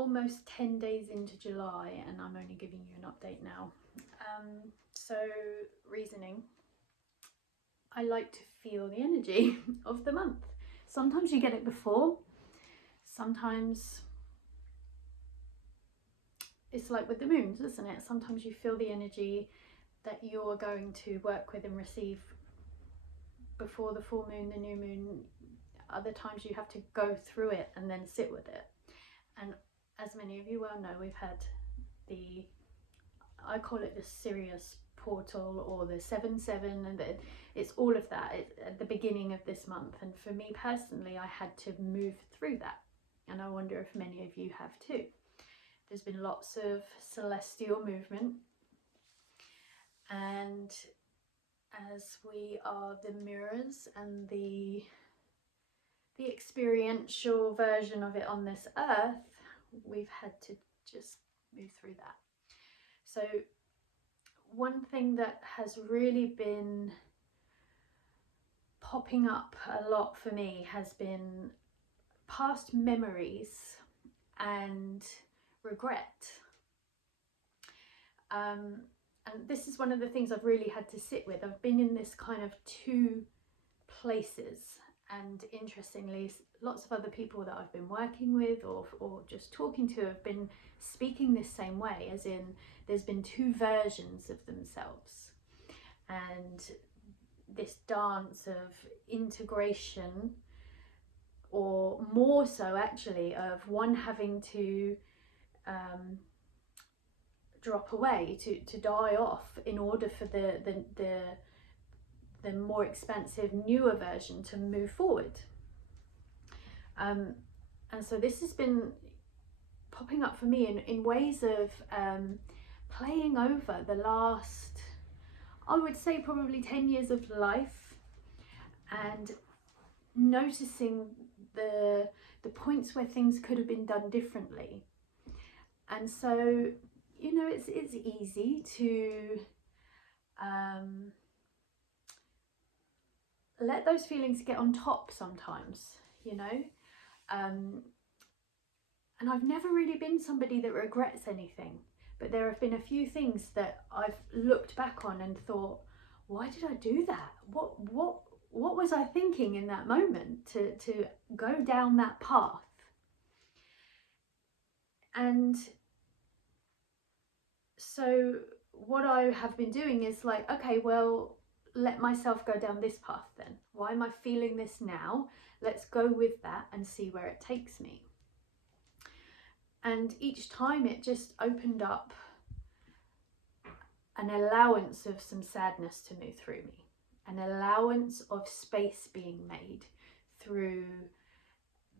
almost 10 days into July, and I'm only giving you an update now. So reasoning, I like to feel the energy of the month. Sometimes you get it before, sometimes it's like with the moons, isn't it? Sometimes you feel the energy that you're going to work with and receive before the full moon, the new moon. Other times you have to go through it and then sit with it. And as many of you well know, we've had I call it the Sirius portal, or the 7/7, and it's all of that. It's at the beginning of this month, and for me personally, I had to move through that, and I wonder if many of you have too. There's been lots of celestial movement, and as we are the mirrors and the experiential version of it on this earth, we've had to just move through that. So one thing that has really been popping up a lot for me has been past memories and regret. And this is one of the things I've really had to sit with. I've been in this kind of two places, and interestingly, lots of other people that I've been working with or just talking to have been speaking this same way, as in there's been two versions of themselves, and this dance of integration, or more so actually, of one having to drop away, to die off, in order for the more expansive, newer version to move forward. And so this has been popping up for me in ways of playing over the last, I would say, probably 10 years of life, and noticing the points where things could have been done differently. And so, you know, it's easy to let those feelings get on top sometimes, you know. And I've never really been somebody that regrets anything, but there have been a few things that I've looked back on and thought, why did I do that? What was I thinking in that moment to go down that path? And so what I have been doing is like, okay, well, let myself go down this path then. Why am I feeling this now? Let's go with that and see where it takes me. And each time it just opened up an allowance of some sadness to move through me, an allowance of space being made through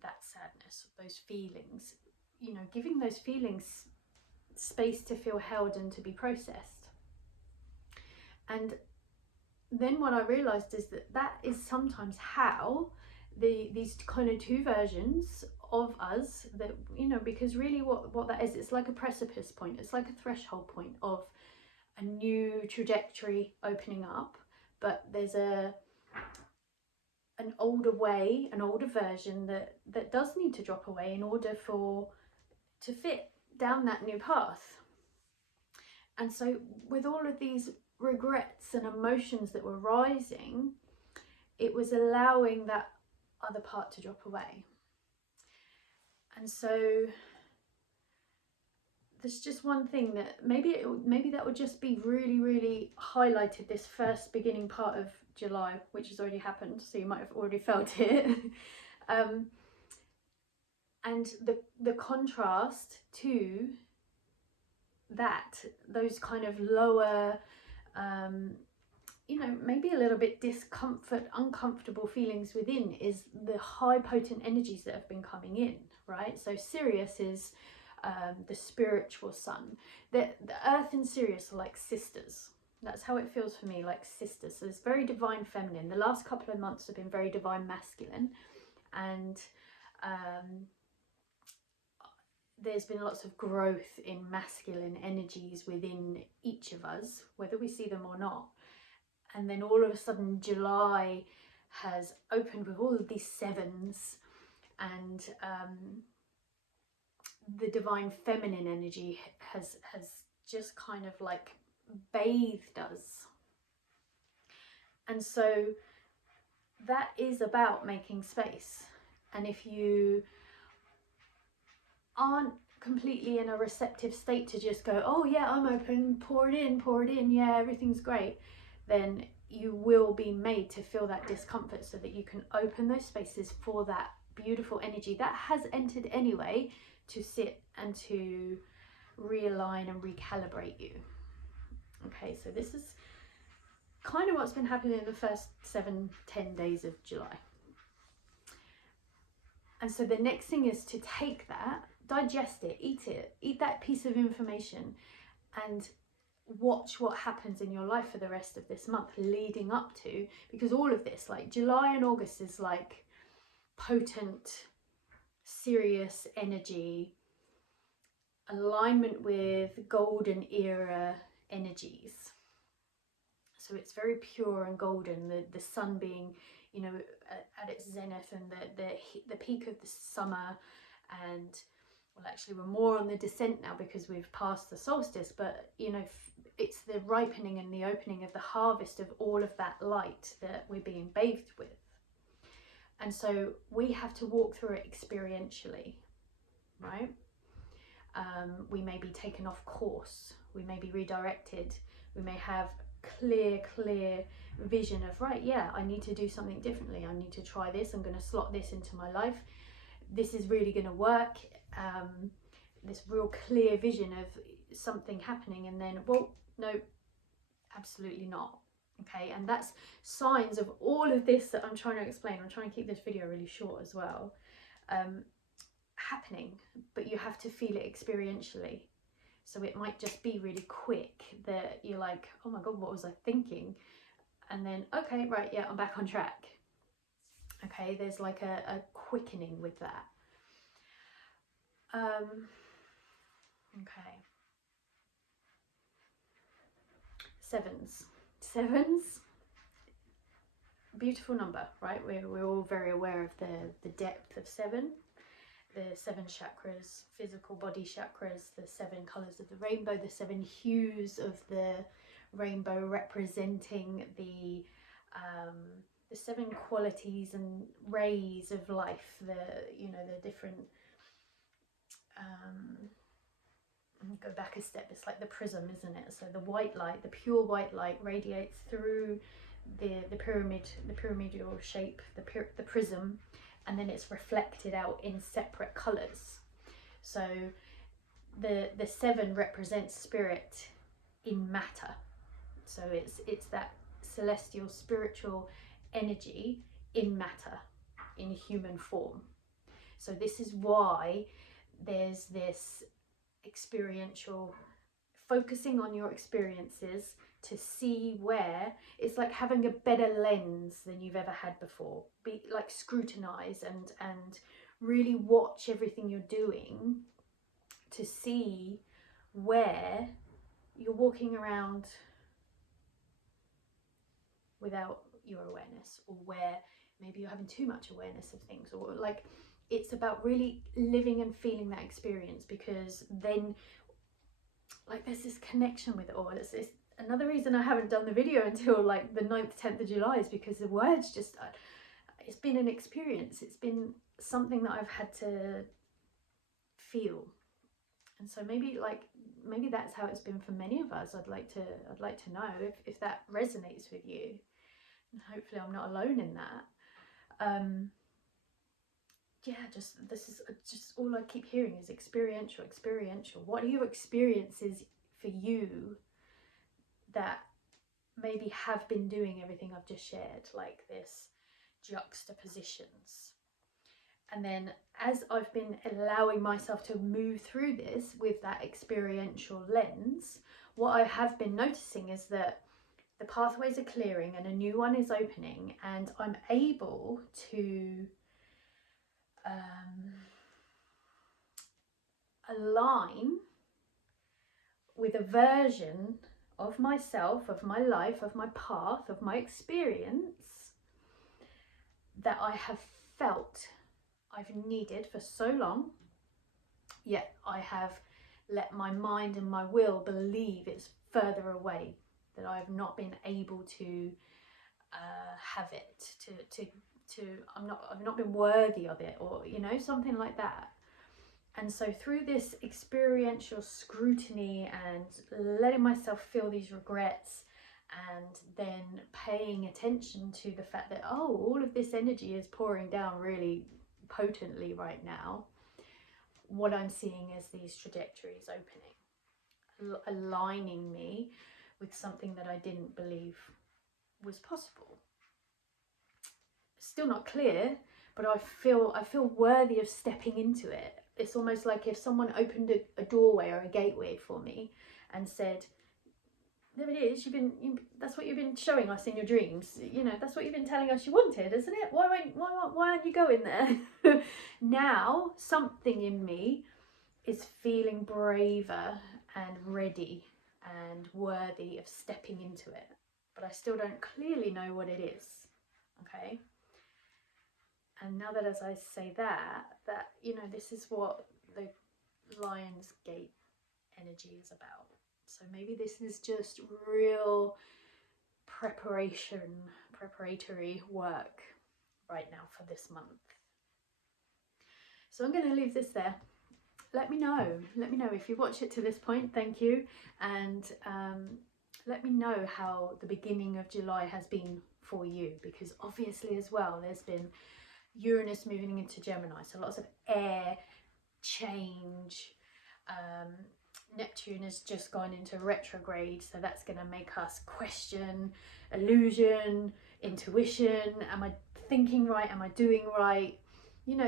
that sadness, those feelings, you know, giving those feelings space to feel held and to be processed. And then what I realized is that is sometimes how these kind of two versions of us, that, you know, because really what that is, it's like a precipice point, it's like a threshold point of a new trajectory opening up, but there's an older way, an older version that does need to drop away in order to fit down that new path. And so with all of these regrets and emotions that were rising, it was allowing that other part to drop away. And so there's just one thing that maybe that would just be really, really highlighted this first beginning part of July, which has already happened, so you might have already felt it. And the contrast to that, those kind of lower, you know, maybe a little bit discomfort, uncomfortable feelings within, is the high potent energies that have been coming in, right? So Sirius is the spiritual sun. The Earth and Sirius are like sisters. That's how it feels for me, like sisters. So it's very divine feminine. The last couple of months have been very divine masculine, and there's been lots of growth in masculine energies within each of us, whether we see them or not. And then all of a sudden July has opened with all of these sevens, and the divine feminine energy has just kind of like bathed us. And so that is about making space. And if you aren't completely in a receptive state to just go, oh yeah, I'm open, pour it in, yeah, everything's great, then you will be made to feel that discomfort so that you can open those spaces for that beautiful energy that has entered anyway to sit and to realign and recalibrate you. Okay, so this is kind of what's been happening in the first 7-10 days of July. And so the next thing is to take that, digest it, eat that piece of information, and watch what happens in your life for the rest of this month leading up to, because all of this, like July and August, is like potent, serious energy, alignment with golden era energies. So it's very pure and golden, the sun being, you know, at its zenith, and the peak of the summer. And well, actually we're more on the descent now because we've passed the solstice, but you know, it's the ripening and the opening of the harvest of all of that light that we're being bathed with. And so we have to walk through it experientially, right? We may be taken off course, we may be redirected, we may have clear vision of, right, yeah, I need to do something differently, I need to try this, I'm going to slot this into my life, this is really going to work, this real clear vision of something happening, and then, well, no, absolutely not. Okay, and that's signs of all of this that I'm trying to explain. I'm trying to keep this video really short as well, happening, but you have to feel it experientially. So it might just be really quick that you're like, oh my god, what was I thinking? And then, okay, right, yeah, I'm back on track. Okay, there's like a quickening with that. Okay. Sevens, beautiful number, right? We're all very aware of the depth of 7. The 7 chakras, physical body chakras, the 7 colours of the rainbow, the 7 hues of the rainbow representing the 7 qualities and rays of life, the different, go back a step, it's like the prism, isn't it? So the white light, the pure white light radiates through the pyramidal shape, the prism, and then it's reflected out in separate colours. So the 7 represents spirit in matter. So it's that celestial spiritual energy in matter, in human form. So this is why there's this experiential, focusing on your experiences to see where, it's like having a better lens than you've ever had before. Be like, scrutinize and really watch everything you're doing to see where you're walking around without your awareness, or where maybe you're having too much awareness of things, or like, it's about really living and feeling that experience, because then like there's this connection with it all. It's another reason I haven't done the video until like the 9th, 10th of July, is because the words just, it's been an experience. It's been something that I've had to feel. And so maybe that's how it's been for many of us. I'd like to know if that resonates with you. And hopefully I'm not alone in that. Yeah, this is just all I keep hearing is experiential. What are your experiences for you that maybe have been doing everything I've just shared, like this juxtapositions? And then as I've been allowing myself to move through this with that experiential lens, what I have been noticing is that the pathways are clearing and a new one is opening, and I'm able to align with a version of myself, of my life, of my path, of my experience that I have felt I've needed for so long, yet I have let my mind and my will believe it's further away, that I've not been able to have it, I've not been worthy of it, or something like that. And so through this experiential scrutiny and letting myself feel these regrets, and then paying attention to the fact that, oh, all of this energy is pouring down really potently right now, what I'm seeing is these trajectories opening, aligning me with something that I didn't believe was possible. Still not clear, but I feel worthy of stepping into it. It's almost like if someone opened a doorway or a gateway for me and said, there it is, that's what you've been showing us in your dreams, that's what you've been telling us you wanted, isn't it? Why aren't you going there? Now something in me is feeling braver and ready and worthy of stepping into it, but I still don't clearly know what it is. Okay. And now that, as I say that this is what the Lion's Gate energy is about. So maybe this is just real preparatory work right now for this month. So I'm going to leave this there. Let me know if you watch it to this point. Thank you. And let me know how the beginning of July has been for you, because obviously as well there's been Uranus moving into Gemini, so lots of air change. Neptune has just gone into retrograde, so that's going to make us question illusion, intuition. Am I thinking right? Am I doing right?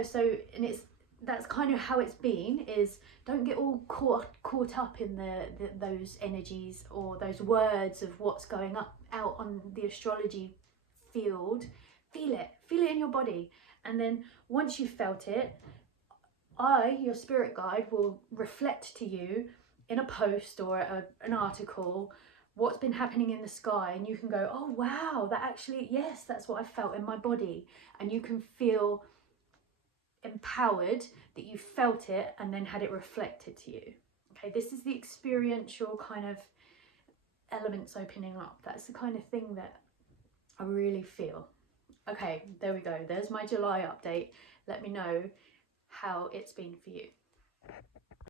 So, and that's kind of how it's been, is don't get all caught up in those energies or those words of what's going out on the astrology field. Feel it in your body, and then once you've felt it, your spirit guide, will reflect to you in a post or an article what's been happening in the sky, and you can go, oh wow, that actually, yes, that's what I felt in my body, and you can feel empowered that you felt it and then had it reflected to you. Okay, this is the experiential kind of elements opening up. That's the kind of thing that I really feel. Okay, there we go. There's my July update. Let me know how it's been for you.